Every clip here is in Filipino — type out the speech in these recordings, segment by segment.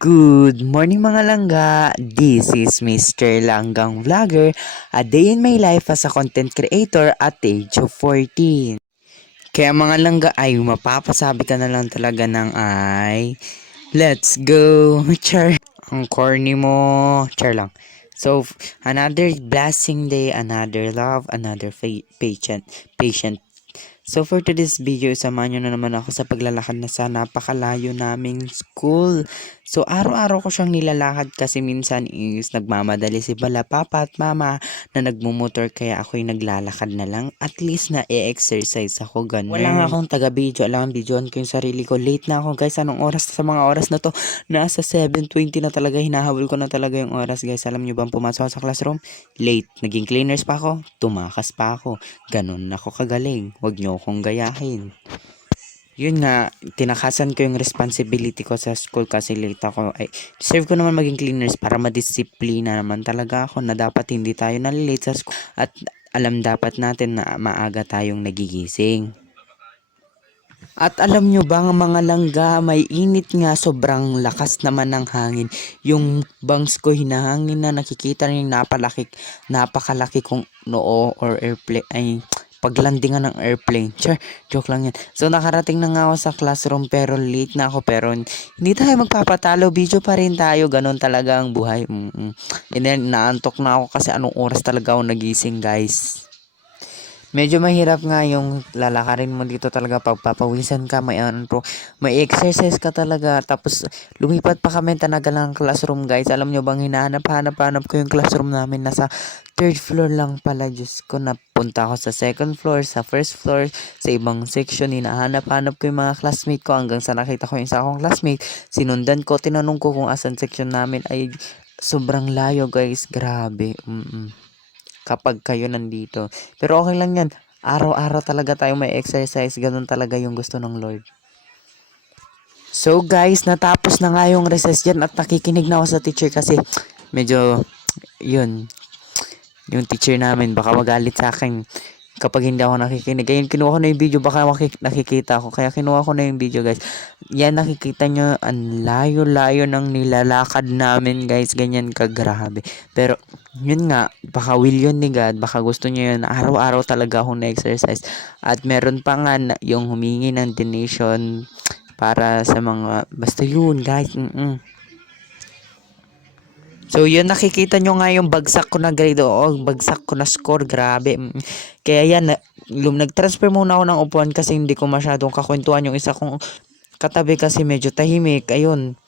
Good morning mga langga, this is Mr. Langgang Vlogger, a day in my life as a content creator at the age of 14. Kaya mga langga ay mapapasabi ka na lang talaga ng let's go, char. Ang corny mo, char lang. So, another blessing day, another love, another patient. So for today's video, samahan nyo na naman ako sa paglalakad na sa napakalayo naming school. So araw-araw ko siyang nilalakad kasi minsan is nagmamadali si Bala, Papa at Mama na nagmumotor kaya ako'y naglalakad na lang. At least na e-exercise ako, ganun. Wala nga akong taga-video, alam videoan ko yung sarili ko. Late na ako guys, anong oras sa mga oras na to? Nasa 7:20 na talaga, hinahabol ko na talaga yung oras guys. Alam nyo bang pumasok ako sa classroom? Late. Naging cleaners pa ako, tumakas pa ako. Ganun ako kagaling. Huwag nyo akong gayahin. Yun nga, tinakasan ko yung responsibility ko sa school kasi late ako. Ay, deserve ko naman maging cleaners para madisiplina naman talaga ako na dapat hindi tayo nalilate sa school. At alam dapat natin na maaga tayong nagigising. At alam nyo ba mga langga, may init nga, sobrang lakas naman ng hangin. Yung bangs ko hinahangin na, nakikita rin yung napakalaki kong noo or airplane, ay paglandingan ng airplane. Sure, joke lang yan. So nakarating na nga ako sa classroom pero late na ako, pero hindi tayo magpapatalo, video pa rin tayo, ganun talaga ang buhay. And then naantok na ako kasi anong oras talaga ako nagising guys. Medyo mahirap nga yung lalakarin mo dito talaga, pagpapawisan ka, may exercise ka talaga, tapos lumipat pa kami tanagal ng classroom guys. Alam nyo bang hinahanap-hanap ko yung classroom namin, nasa third floor lang pala. Diyos ko, napunta ako sa second floor, sa first floor, sa ibang section, hinahanap-hanap ko yung mga classmate ko hanggang sa nakita ko yung isa akong classmate, sinundan ko, tinanong ko kung asan section namin. Ay sobrang layo guys, grabe. Kapag kayo nandito. Pero okay lang yan. Araw-araw talaga tayo may exercise. Ganun talaga yung gusto ng Lord. So guys, natapos na nga yung recess dyan at nakikinig na ako sa teacher kasi medyo, yun, yung teacher namin baka magalit sa akin kapag hindi ako nakikinig. Kaya kinuha ko na yung video, baka nakikita ako. Kaya kinuha ko na yung video guys. Yan, nakikita nyo, ang layo-layo ng nilalakad namin guys. Ganyan kagrabe. Pero, yun nga, baka will yun ni God. Baka gusto nyo yun. Araw-araw talaga akong na-exercise. At meron pa nga yung humingi ng donation para sa mga, basta yun guys. So yun, nakikita nyo nga yung bagsak ko na grade, bagsak ko na score, grabe. Kaya yan, nag-transfer muna ako ng upuan kasi hindi ko masyadong kakwentuhan yung isa kong katabi kasi medyo tahimik. Ayun,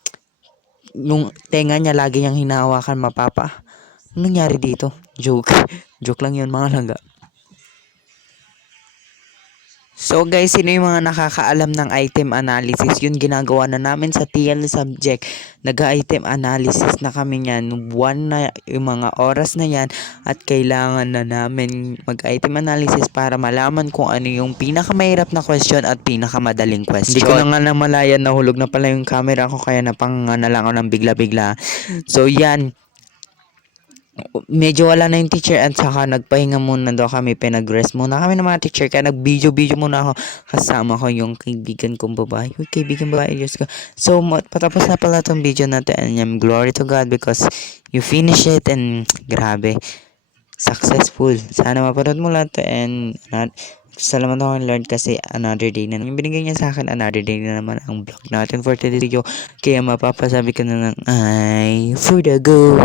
yung tenga niya lagi niyang hinahawakan, mapapa. Anong nangyari dito? Joke. Joke lang yun mga langga. So guys, sino yung mga nakakaalam ng item analysis? Yun ginagawa na namin sa TL subject. Nag-item analysis na kami niyan. Buwan na yung mga oras na yan at kailangan na namin mag-item analysis para malaman kung ano yung pinakamahirap na question at pinakamadaling question. Hindi ko na nga namalayan, nahulog na pala yung camera ko kaya napang na lang ako ng bigla-bigla. So yan. Medyo wala na yung teacher at saka nagpahinga muna daw kami, pinag-rest muna kami ng mga teacher kaya nag-video muna ako, kasama ko yung kaibigan kong babae. Uy, kaibigan babae, Diyos ko. So patapos na pala tong video natin and glory to God because you finish it and grabe, successful. Sana mapanood mo lahat and salamat ako Lord kasi another day na naman binigay niya sa akin, another day na naman ang vlog natin for today's video. Kaya mapapasabi ka na lang ay for the go.